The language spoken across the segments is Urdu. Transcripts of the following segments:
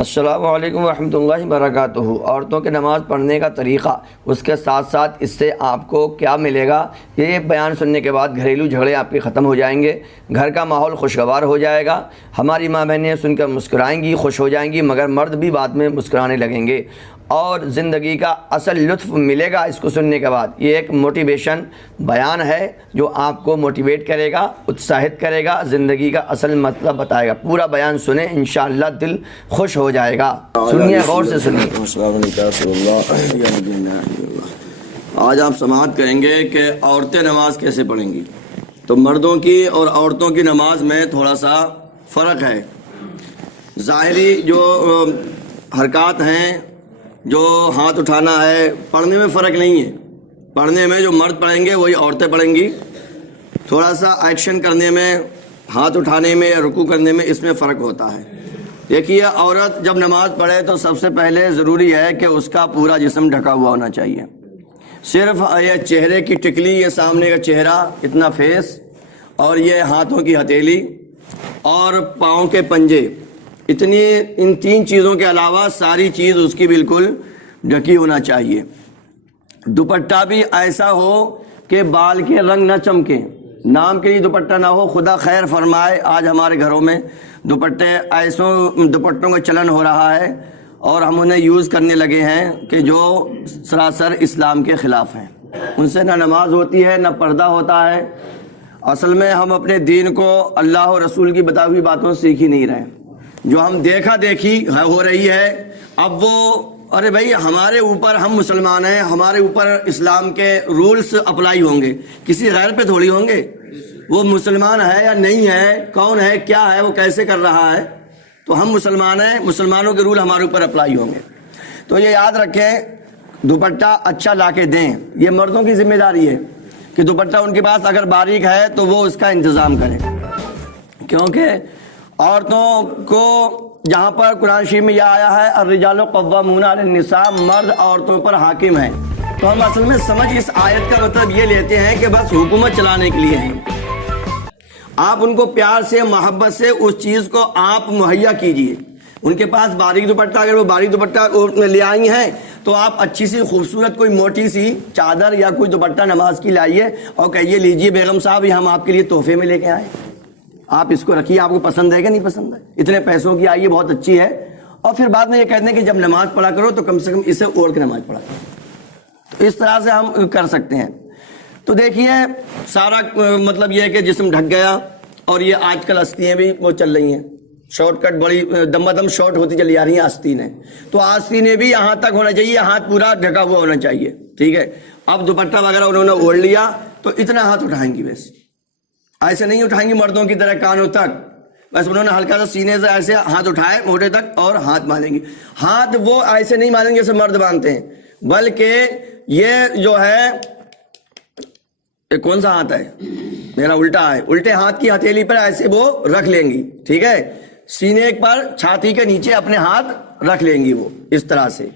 السلام علیکم ورحمۃ اللہ وبرکاتہ۔ عورتوں کے نماز پڑھنے کا طریقہ، اس کے ساتھ ساتھ اس سے آپ کو کیا ملے گا، یہ بیان سننے کے بعد گھریلو جھگڑے آپ کے ختم ہو جائیں گے، گھر کا ماحول خوشگوار ہو جائے گا، ہماری ماں بہنیں سن کر مسکرائیں گی، خوش ہو جائیں گی، مگر مرد بھی بعد میں مسکرانے لگیں گے اور زندگی کا اصل لطف ملے گا اس کو سننے کے بعد۔ یہ ایک موٹیویشن بیان ہے جو آپ کو موٹیویٹ کرے گا، اتساہت کرے گا، زندگی کا اصل مطلب بتائے گا۔ پورا بیان سنیں، انشاءاللہ دل خوش ہو جائے گا۔ سنیے، غور سے سنیے۔ آج آپ سماعت کریں گے کہ عورتیں نماز کیسے پڑھیں گی۔ تو مردوں کی اور عورتوں کی نماز میں تھوڑا سا فرق ہے۔ ظاہری جو حرکات ہیں، جو ہاتھ اٹھانا ہے، پڑھنے میں فرق نہیں ہے۔ پڑھنے میں جو مرد پڑھیں گے وہی عورتیں پڑھیں گی۔ تھوڑا سا ایکشن کرنے میں، ہاتھ اٹھانے میں یا رکوع کرنے میں، اس میں فرق ہوتا ہے۔ دیکھیے، عورت جب نماز پڑھے تو سب سے پہلے ضروری ہے کہ اس کا پورا جسم ڈھکا ہوا ہونا چاہیے۔ صرف یہ چہرے کی ٹکلی، یہ سامنے کا چہرہ، اتنا فیس، اور یہ ہاتھوں کی ہتھیلی اور پاؤں کے پنجے، ان تین چیزوں کے علاوہ ساری چیز اس کی بالکل ڈھکی ہونا چاہیے۔ دوپٹہ بھی ایسا ہو کہ بال کے رنگ نہ چمکے، نام کے لیے دوپٹہ نہ ہو۔ خدا خیر فرمائے، آج ہمارے گھروں میں دوپٹوں کا چلن ہو رہا ہے اور ہم انہیں یوز کرنے لگے ہیں کہ جو سراسر اسلام کے خلاف ہیں۔ ان سے نہ نماز ہوتی ہے، نہ پردہ ہوتا ہے۔ اصل میں ہم اپنے دین کو اللہ اور رسول کی بتائی ہوئی باتوں سے سیکھ ہی نہیں رہے۔ جو ہم دیکھا دیکھی ہو رہی ہے، اب وہ ارے بھائی ہمارے اوپر، ہم مسلمان ہیں، ہمارے اوپر اسلام کے رولز اپلائی ہوں گے، کسی غیر پہ تھوڑی ہوں گے۔ وہ مسلمان ہے یا نہیں ہے، کون ہے، کیا ہے، وہ کیسے کر رہا ہے، تو ہم مسلمان ہیں، مسلمانوں کے رول ہمارے اوپر اپلائی ہوں گے۔ تو یہ یاد رکھیں، دوپٹہ اچھا لا کے دیں۔ یہ مردوں کی ذمہ داری ہے کہ دوپٹہ ان کے پاس اگر باریک ہے تو وہ اس کا انتظام کریں، کیونکہ عورتوں کو جہاں پر قرآن شریف میں یہ آیا ہے الرجال قوامون علی النساء، مرد عورتوں پر حاکم ہیں، تو ہم اصل میں سمجھ اس آیت کا مطلب یہ لیتے ہیں کہ بس حکومت چلانے کے لیے ہیں۔ آپ ان کو پیار سے، محبت سے اس چیز کو آپ مہیا کیجئے۔ ان کے پاس باریک دوپٹہ، اگر وہ باریک دوپٹہ لے آئی ہیں تو آپ اچھی سی خوبصورت کوئی موٹی سی چادر یا کوئی دوپٹہ نماز کی لائیے اور کہیے لیجئے بیگم صاحب، یہ ہم آپ کے لیے تحفے میں لے کے آئے، آپ اس کو رکھیے، آپ کو پسند ہے کہ نہیں پسند ہے، اتنے پیسوں کی آئی ہے، بہت اچھی ہے۔ اور پھر بعد میں یہ کہتے ہیں کہ جب نماز پڑھا کرو تو کم سے کم اسے اوڑھ کے نماز پڑھا کرو۔ تو اس طرح سے ہم کر سکتے ہیں۔ تو دیکھیے، سارا مطلب یہ ہے کہ جسم ڈھک گیا، اور یہ آج کل آستینیں بھی وہ چل رہی ہیں، شارٹ کٹ بڑی دم شارٹ ہوتی چلی جا رہی ہیں آستینیں، تو آستینیں بھی یہاں تک ہونا چاہیے، ہاتھ پورا ڈھکا ہوا ہونا چاہیے، ٹھیک ہے۔ اب دوپٹہ وغیرہ انہوں نے اوڑھ لیا تو اتنا ہاتھ اٹھائیں گی، بس ایسے نہیں اٹھائیں گی مردوں کی طرح کانوں تک، بس انہوں نے ہلکا سا سینے سے ایسے ہاتھ اٹھائے موٹے تک اور ہاتھ باندھیں گی۔ ہاتھ وہ ایسے نہیں باندھیں گے جیسے مرد باندھتے ہیں، بلکہ یہ جو ہے، کون سا ہاتھ ہے میرا، الٹا ہے، الٹے ہاتھ کی ہتھیلی پر ایسے وہ رکھ لیں گی، ٹھیک ہے۔ سینے پر، چھاتی کے نیچے اپنے ہاتھ رکھ لیں گی وہ اس طرح سے۔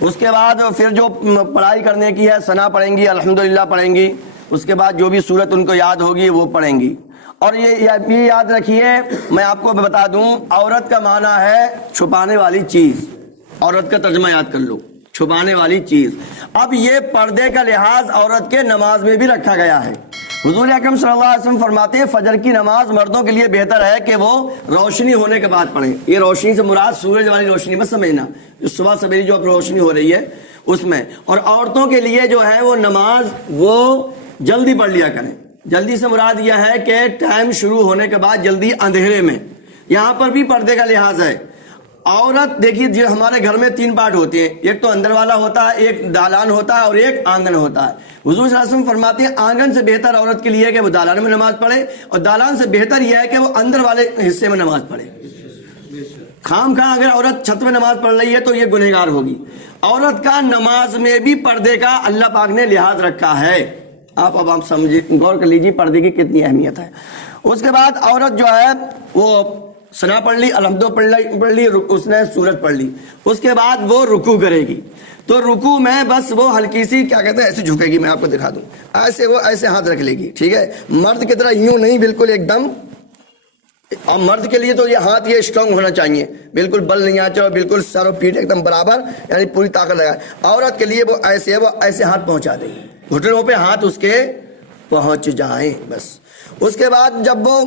اس کے بعد پھر جو پڑھائی کرنے کی ہے، ثنا پڑھیں گی، الحمدللہ پڑھیں گی، اس کے بعد جو بھی سورت ان کو یاد ہوگی وہ پڑھیں گی۔ اور یہ بھی یاد رکھیے، میں آپ کو بتا دوں، عورت کا معنی ہے چھپانے والی چیز۔ عورت کا ترجمہ یاد کر لو، چھپانے والی چیز۔ اب یہ پردے کا لحاظ عورت کے نماز میں بھی رکھا گیا ہے۔ حضور اکرم صلی اللہ علیہ وسلم فرماتے ہیں فجر کی نماز مردوں کے لیے بہتر ہے کہ وہ روشنی ہونے کے بعد پڑھیں۔ یہ روشنی سے مراد سورج والی روشنی مت سمجھنا، صبح سویرے جو اب روشنی ہو رہی ہے اس میں۔ اور عورتوں کے لیے جو ہے وہ نماز وہ جلدی پڑھ لیا کریں۔ جلدی سے مراد یہ ہے کہ ٹائم شروع ہونے کے بعد جلدی اندھیرے میں۔ یہاں پر بھی پردے کا لحاظ ہے۔ عورت دیکھیے، جو ہمارے گھر میں تین پارٹ ہوتے ہیں، ایک تو اندر والا ہوتا ہے، ایک دالان ہوتا ہے، اور ایک آنگن ہوتا ہے۔ حضور صلی اللہ علیہ وسلم فرماتے ہیں آنگن سے بہتر عورت کے لیے ہے کہ وہ دالان میں نماز پڑھے، اور دالان سے بہتر یہ ہے کہ وہ اندر والے حصے میں نماز پڑھے۔ خام خواہ اگر عورت چھت میں نماز پڑھ رہی ہے تو یہ گنہگار ہوگی۔ عورت کا نماز میں بھی پردے کا اللہ پاک نے لحاظ رکھا ہے۔ اب آپ سمجھے، غور کر لیجیے پردے کی کتنی اہمیت ہے۔ اس کے بعد عورت جو ہے وہ ثنا پڑھ لی، الحمد پڑھ لی، اس نے سورت پڑھ لی، اس کے بعد وہ رکوع کرے گی۔ تو رکوع میں بس وہ ہلکی سی کیا کہتے ہیں ایسے جھکے گی، میں آپ کو دکھا دوں، ایسے وہ ایسے ہاتھ رکھ لے گی، ٹھیک ہے۔ مرد کی طرح یوں نہیں، بالکل ایک دم اور مرد کے لیے تو یہ ہاتھ یہ اسٹرانگ ہونا چاہیے, بالکل بل نہیں آنا چاہیے, بالکل سر و پیٹھ ایک دم برابر, یعنی پوری طاقت لگائے. عورت کے لیے وہ ایسے ہاتھ پہنچا دے, گھٹنوں پہ ہاتھ اس کے پہنچ جائیں بس. اس کے بعد جب وہ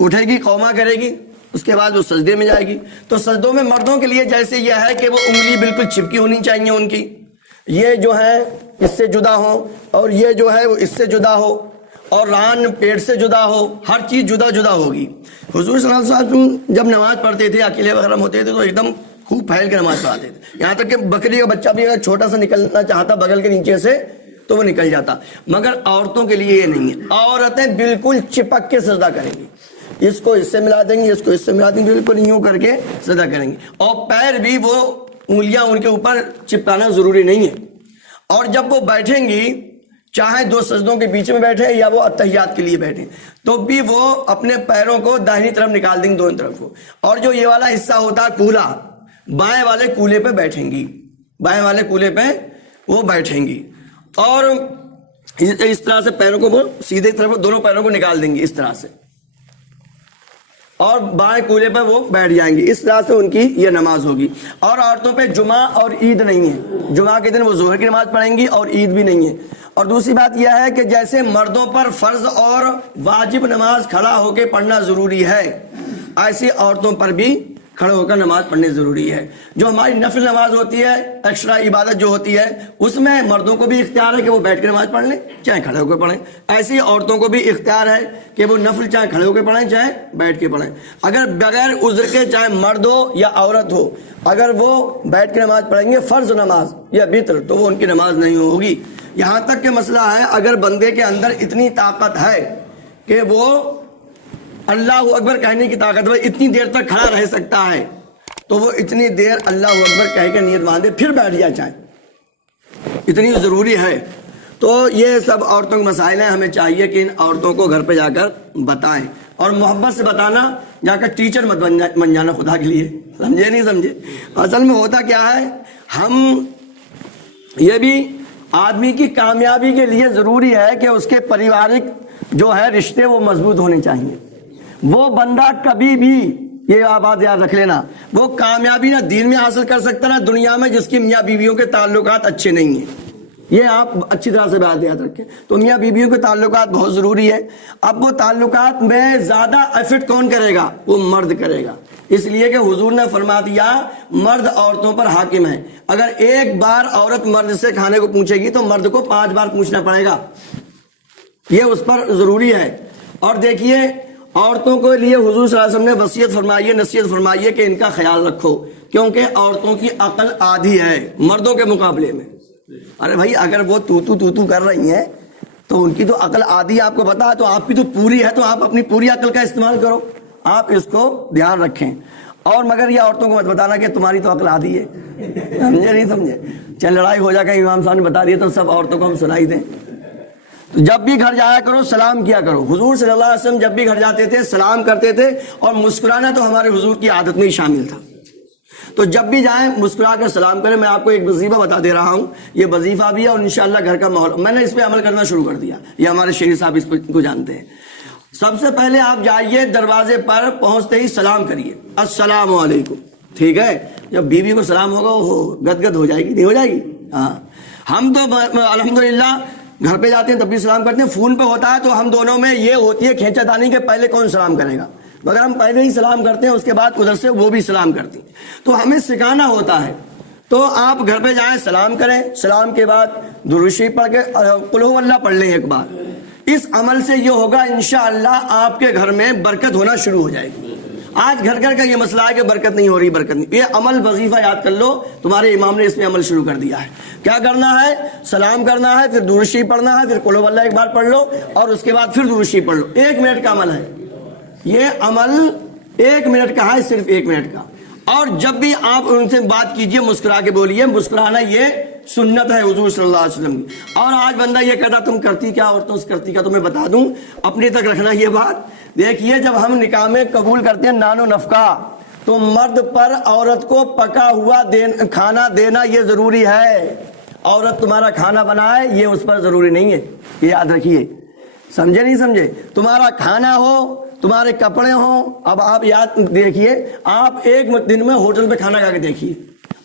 اٹھے گی, قوما کرے گی, اس کے بعد وہ سجدے میں جائے گی. تو سجدوں میں مردوں کے لیے جیسے یہ ہے کہ وہ انگلی بالکل چپکی ہونی چاہیے ان کی, یہ جو ہے اس سے جدا ہو, اور یہ جو ہے وہ اس سے جدا ہو, اور ران پیٹ سے جدا ہو, ہر چیز جدا جدا ہوگی. حضور صلی اللہ علیہ وسلم جب نماز پڑھتے تھے, اکیلے وغیرہ ہوتے تھے, تو ایک دم خوب پھیل کے نماز پڑھاتے تھے, یہاں تک کہ بکری کا بچہ بھی اگر چھوٹا سا نکلنا چاہتا بغل کے نیچے سے تو وہ نکل جاتا. مگر عورتوں کے لیے یہ نہیں ہے, عورتیں بالکل چپک کے سجدہ کریں گی, اس کو اس سے ملا دیں گی, اس کو اس سے ملا دیں گی, بالکل یوں کر کے سجدہ کریں گی. اور پیر بھی وہ انگلیاں ان کے اوپر چپکانا ضروری نہیں ہے. اور جب وہ بیٹھیں گی, چاہے دو سجدوں کے بیچ میں بیٹھے یا وہ اتحیات کے لیے بیٹھے, تو بھی وہ اپنے پیروں کو داہنی طرف نکال دیں گے, دونوں طرف کو. اور جو یہ والا حصہ ہوتا ہے کولہ, بائیں والے کولے پہ بیٹھیں گی, بائیں والے کولے پہ وہ بیٹھیں گی, اور اس طرح سے پیروں کو وہ سیدھے طرف دونوں پیروں کو نکال دیں گی اس طرح سے, اور بائیں کولے پہ وہ بیٹھ جائیں گی. اس طرح سے ان کی یہ نماز ہوگی. اور عورتوں پہ جمعہ اور عید نہیں ہے, جمعہ کے دن وہ ظہر کی نماز پڑھیں گی, اور عید بھی نہیں ہے. اور دوسری بات یہ ہے کہ جیسے مردوں پر فرض اور واجب نماز کھڑا ہو کے پڑھنا ضروری ہے, ایسی عورتوں پر بھی کھڑے ہو کر نماز پڑھنی ضروری ہے. جو ہماری نفل نماز ہوتی ہے, ایکسٹرا عبادت جو ہوتی ہے, اس میں مردوں کو بھی اختیار ہے کہ وہ بیٹھ کے نماز پڑھ لیں چاہے کھڑے ہو کے پڑھیں. ایسی عورتوں کو بھی اختیار ہے کہ وہ نفل چاہے کھڑے ہو کے پڑھیں چاہے بیٹھ کے پڑھیں. اگر بغیر عذر کے, چاہے مرد ہو یا عورت ہو, اگر وہ بیٹھ کے نماز پڑھیں گے فرض نماز یا وتر, تو وہ ان کی نماز نہیں ہوگی. یہاں تک کہ مسئلہ ہے, اگر بندے کے اندر اتنی طاقت ہے کہ وہ اللہ اکبر کہنے کی طاقت ہے, اتنی دیر تک کھڑا رہ سکتا ہے, تو وہ اتنی دیر اللہ اکبر کہہ کے نیت باندھے پھر بیٹھ جائے چاہے, اتنی ضروری ہے. تو یہ سب عورتوں کے مسائل ہیں, ہمیں چاہیے کہ ان عورتوں کو گھر پہ جا کر بتائیں, اور محبت سے بتانا, جا کر ٹیچر مت بن جانا خدا کے لیے, سمجھے نہیں سمجھے. اصل میں ہوتا کیا ہے, ہم یہ بھی آدمی کی کامیابی کے لیے ضروری ہے کہ اس کے پریوارک جو ہے رشتے وہ مضبوط ہونے چاہیے. وہ بندہ کبھی بھی, یہ بات یاد رکھ لینا, وہ کامیابی نہ دین میں حاصل کر سکتا نہ دنیا میں, جس کی میاں بیویوں کے تعلقات اچھے نہیں ہیں. یہ آپ اچھی طرح سے بات یاد رکھیں. تو میاں بیویوں کے تعلقات بہت ضروری ہے. اب وہ تعلقات میں زیادہ ایفرٹ کون کرے گا, وہ مرد کرے گا. اس لیے کہ حضور نے فرما دیا مرد عورتوں پر حاکم ہے. اگر ایک بار عورت مرد سے کھانے کو پوچھے گی تو مرد کو 5 بار پوچھنا پڑے گا, یہ اس پر ضروری ہے. اور دیکھیے عورتوں کے لیے حضور صلی اللہ علیہ وسلم نے وصیت فرمائی, نصیحت فرمائی کہ ان کا خیال رکھو, کیونکہ عورتوں کی عقل آدھی ہے مردوں کے مقابلے میں. ارے بھائی اگر وہ تو کر رہی ہیں تو ان کی تو عقل آدھی آپ کو پتا ہے, تو آپ کی تو پوری ہے, تو آپ اپنی پوری عقل کا استعمال کرو, آپ اس کو دھیان رکھیں. اور مگر یہ عورتوں کو مت بتانا کہ تمہاری تو عقل آدھی ہے, سمجھے نہیں سمجھے. چل لڑائی ہو جائے گا, امام صاحب نے بتا دیا تو سب عورتوں کو ہم سنائی دیں. تو جب بھی گھر جایا کرو سلام کیا کرو. حضور صلی اللہ علیہ وسلم جب بھی گھر جاتے تھے سلام کرتے تھے, اور مسکرانا تو ہمارے حضور کی عادت میں ہی شامل تھا. تو جب بھی جائیں مسکرا کر سلام کریں. میں آپ کو ایک وظیفہ بتا دے رہا ہوں, یہ وظیفہ بھی ہے, اور انشاءاللہ گھر کا ماحول, میں نے اس پہ عمل کرنا شروع کر دیا, یہ ہمارے شہری صاحب اس کو جانتے ہیں. سب سے پہلے آپ جائیے دروازے پر پہنچتے ہی سلام کریے, السلام علیکم, ٹھیک ہے. جب بیوی کو سلام ہوگا وہ گدگد ہو جائے گی, نہیں ہو جائے گی. ہاں ہم تو الحمدللہ گھر پہ جاتے ہیں تب بھی سلام کرتے ہیں. فون پہ ہوتا ہے تو ہم دونوں میں یہ ہوتی ہے کھینچا تانی کہ پہلے کون سلام کرے گا, مگر ہم پہلے ہی سلام کرتے ہیں, اس کے بعد ادھر سے وہ بھی سلام کرتی ہیں. تو ہمیں سکھانا ہوتا ہے. تو آپ گھر پہ جائیں سلام کریں, سلام کے بعد درود شریف پڑھ کے قل هو اللہ پڑھ لیں ایک بار. اس عمل سے یہ ہوگا انشاءاللہ آپ کے گھر میں برکت ہونا شروع ہو جائے گی. آج گھر گھر کا یہ مسئلہ ہے کہ برکت نہیں ہو رہی, برکت نہیں. یہ عمل وظیفہ یاد کر لو, تمہارے امام نے اس میں عمل شروع کر دیا ہے. کیا کرنا ہے, سلام کرنا ہے, پھر درود شریف پڑھنا ہے, پھر قل هو اللہ ایک بار پڑھ لو, اور اس کے بعد پھر درود شریف پڑھ لو. 1 منٹ کا عمل ہے یہ, عمل 1 منٹ کا ہے, صرف 1 منٹ کا. اور جب بھی آپ ان سے بات کیجئے مسکرا کے بولیے. مسکرانا یہ سنت ہے حضور صلی اللہ علیہ وسلم کی. اور آج بندہ یہ کہتا تم کرتی کیا عورتوں سے کرتی کیا, تو میں بتا دوں اپنے تک رکھنا یہ بات. دیکھیے جب ہم نکاح میں قبول کرتے ہیں نان و نفقہ, تو مرد پر عورت کو پکا ہوا کھانا دینا یہ ضروری ہے. عورت تمہارا کھانا بنائے یہ اس پر ضروری نہیں ہے, یہ یاد رکھیے, سمجھے نہیں سمجھے. تمہارا کھانا ہو, تمہارے کپڑے ہوں. اب آپ یاد دیکھیے, آپ ایک دن میں ہوٹل پہ کھانا کھا کے دیکھیے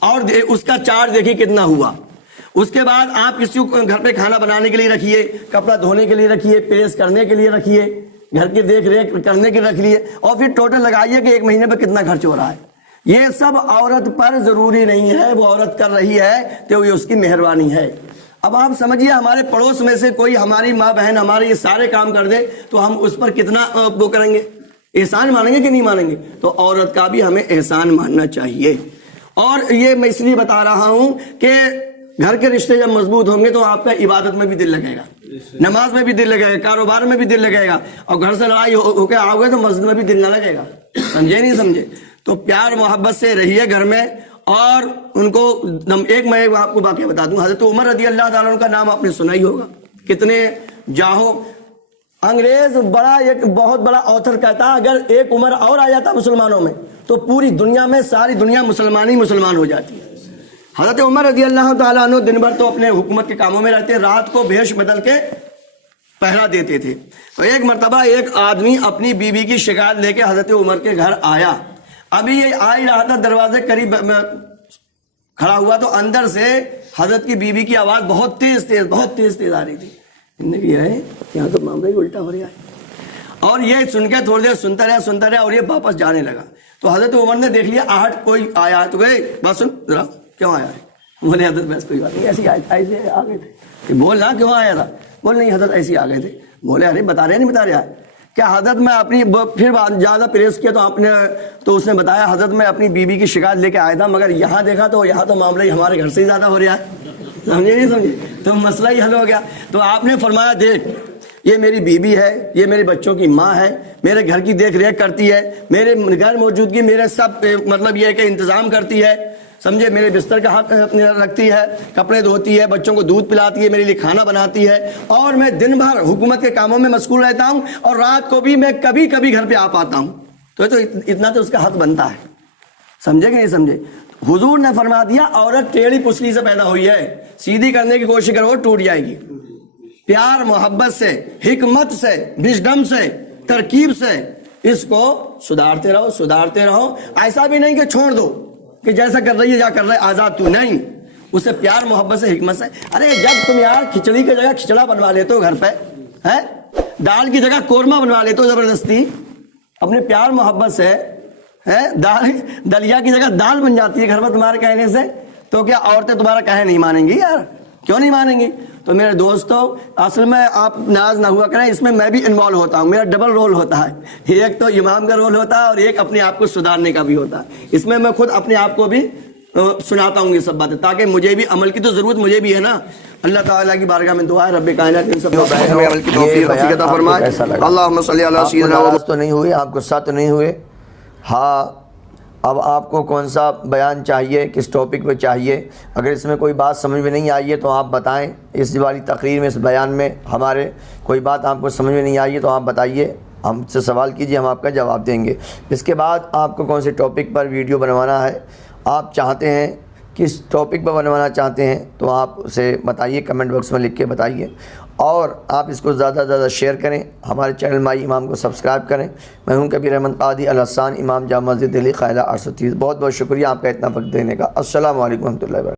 اور اس کا چارج دیکھیے کتنا ہوا. اس کے بعد آپ کسی کو گھر پہ کھانا بنانے کے لیے رکھیے, کپڑا دھونے کے لیے رکھیے, پریس کرنے کے لیے رکھیے, گھر کی دیکھ ریکھ کرنے کے لیے رکھ لیے, اور پھر ٹوٹل لگائیے کہ ایک مہینے پہ کتنا خرچ ہو رہا ہے. یہ سب عورت پر ضروری نہیں ہے, وہ عورت کر رہی ہے تو یہ اس کی مہربانی ہے. اب آپ سمجھیے ہمارے پڑوس میں سے کوئی ہماری ماں بہن ہمارے یہ سارے کام کر دے تو ہم اس پر کتنا وہ کریں گے, احسان مانیں گے کہ نہیں مانیں گے؟ تو عورت کا بھی ہمیں احسان ماننا چاہیے. اور یہ میں اس لیے بتا رہا ہوں کہ گھر کے رشتے جب مضبوط ہوں گے تو آپ کا عبادت میں بھی دل لگے گا, نماز میں بھی دل لگے گا, کاروبار میں بھی دل لگے گا, اور گھر سے لڑائی ہو کے آؤ گے تو مسجد میں بھی دل نہ لگے گا. سمجھے نہیں سمجھے؟ تو پیار محبت سے رہیے گھر میں. اور ان کو میں آپ کو واقعہ بتا دوں, حضرت عمر رضی اللہ تعالیٰ عنہ کا نام آپ نے سنا ہی ہوگا, کتنے جاہو انگریز ایک بہت بڑا آتھر کہتا اگر ایک عمر اور آ جاتا مسلمانوں میں تو پوری دنیا میں ساری دنیا مسلمان ہو جاتی ہے. حضرت عمر رضی اللہ تعالیٰ عنہ دن بھر تو اپنے حکومت کے کاموں میں رہتے, رات کو بھیش بدل کے پہرا دیتے تھے. تو ایک مرتبہ ایک آدمی اپنی بیوی کی شکایت لے کے حضرت عمر کے گھر آیا. ابھی یہ آ ہی رہا تھا, دروازے قریب کھڑا ہوا تو اندر سے حضرت کی بیوی کی آواز بہت تیز آ رہی تھی. یہاں تو معاملہ ہی الٹا ہو رہا ہے. اور یہ سن کے تھوڑی دیر سنتا رہا اور یہ واپس جانے لگا. تو حضرت عمر نے دیکھ لیا آہٹ کوئی آیا تو گئے, بات سن ذرا کیوں آیا ہے؟ بولے حضرت بس کوئی بات نہیں, ایسے آ گئے تھے. بولنا کیوں آیا تھا؟ بول نہیں حضرت ایسے آ گئے تھے. بولے ارے بتا رہا کیا حضرت میں اپنی پھر زیادہ پریس کیا تو اس نے بتایا حضرت میں اپنی بیوی کی شکایت لے کے آیا تھا, مگر یہاں دیکھا تو یہاں تو معاملہ ہی ہمارے گھر سے ہی زیادہ ہو رہا ہے. سمجھے نہیں سمجھے؟ تو مسئلہ ہی حل ہو گیا. تو آپ نے فرمایا دیکھ یہ میری بیوی ہے, یہ میرے بچوں کی ماں ہے, میرے گھر کی دیکھ ریکھ کرتی ہے, میرے گھر موجودگی میرے سب مطلب یہ ہے کہ انتظام کرتی ہے, سمجھے, میرے بستر کا حق رکھتی ہے, کپڑے دھوتی ہے, بچوں کو دودھ پلاتی ہے, میرے لیے کھانا بناتی ہے, اور میں دن بھر حکومت کے کاموں میں مشغول رہتا ہوں اور رات کو بھی میں کبھی کبھی گھر پہ آ پاتا ہوں. تو اتنا تو اس کا حق بنتا ہے. سمجھے کہ نہیں سمجھے؟ حضور نے فرما دیا عورت ٹیڑھی پسلی سے پیدا ہوئی ہے, سیدھی کرنے کی کوشش کرو ٹوٹ جائے گی. پیار محبت سے, حکمت سے, وژڈم سے, ترکیب سے اس کو سدھارتے رہو. ایسا بھی نہیں کہ چھوڑ دو کہ جیسا کر رہی ہے جا کر رہے آزاد تو نہیں, اسے پیار محبت سے, حکمت سے. ارے جب تم یار کھچڑی کی جگہ کھچڑا بنوا لیتے ہو گھر پہ, ہے دال کی جگہ قورمہ بنوا لیتے ہو زبردستی, اپنے پیار محبت سے, ہے دلیا کی جگہ دال بن جاتی ہے گھر پر تمہارے کہنے سے, تو کیا عورتیں تمہارا کہے نہیں مانیں گی یار؟ کیوں نہیں مانیں گی؟ تو میرے دوستو اصل میں آپ ناراض نہ ہوا کریں, اس میں میں بھی انوالو ہوتا ہوں, میرا ڈبل رول ہوتا ہے, ایک تو امام کا رول ہوتا ہے اور ایک اپنے آپ کو سدھارنے کا بھی ہوتا ہے. اس میں میں خود اپنے آپ کو بھی سناتا ہوں یہ سب باتیں, تاکہ مجھے بھی عمل کی تو ضرورت مجھے بھی ہے نا. اللہ تعالیٰ کی بارگاہ میں دعا ہے رب کائنات ان سب عمل کی توفیق عطا فرمائے. اللہم صلی علی سیدنا. تو نہیں ہوئے, آپ غصہ تو نہیں ہوئے؟ ہاں, اب آپ کو کون سا بیان چاہیے, کس ٹاپک پہ چاہیے؟ اگر اس میں کوئی بات سمجھ میں نہیں آئی ہے تو آپ بتائیں. اس والی تقریر میں, اس بیان میں ہمارے کوئی بات آپ کو سمجھ میں نہیں آئی ہے تو آپ بتائیے, ہم سے سوال کیجیے, ہم آپ کا جواب دیں گے. اس کے بعد آپ کو کون سے ٹاپک پر ویڈیو بنوانا ہے, آپ چاہتے ہیں کس ٹاپک پر بنوانا چاہتے ہیں تو آپ اسے بتائیے, کمنٹ باکس میں لکھ کے بتائیے. اور آپ اس کو زیادہ سے زیادہ شیئر کریں. ہمارے چینل مائی امام کو سبسکرائب کریں. میں ہوں کبیر احمد قادری الحسان, امام جامع مسجد دہلی, قائلہ 830. بہت بہت شکریہ آپ کا اتنا وقت دینے کا. السلام علیکم و رحمۃ اللہ وبرکاتہ.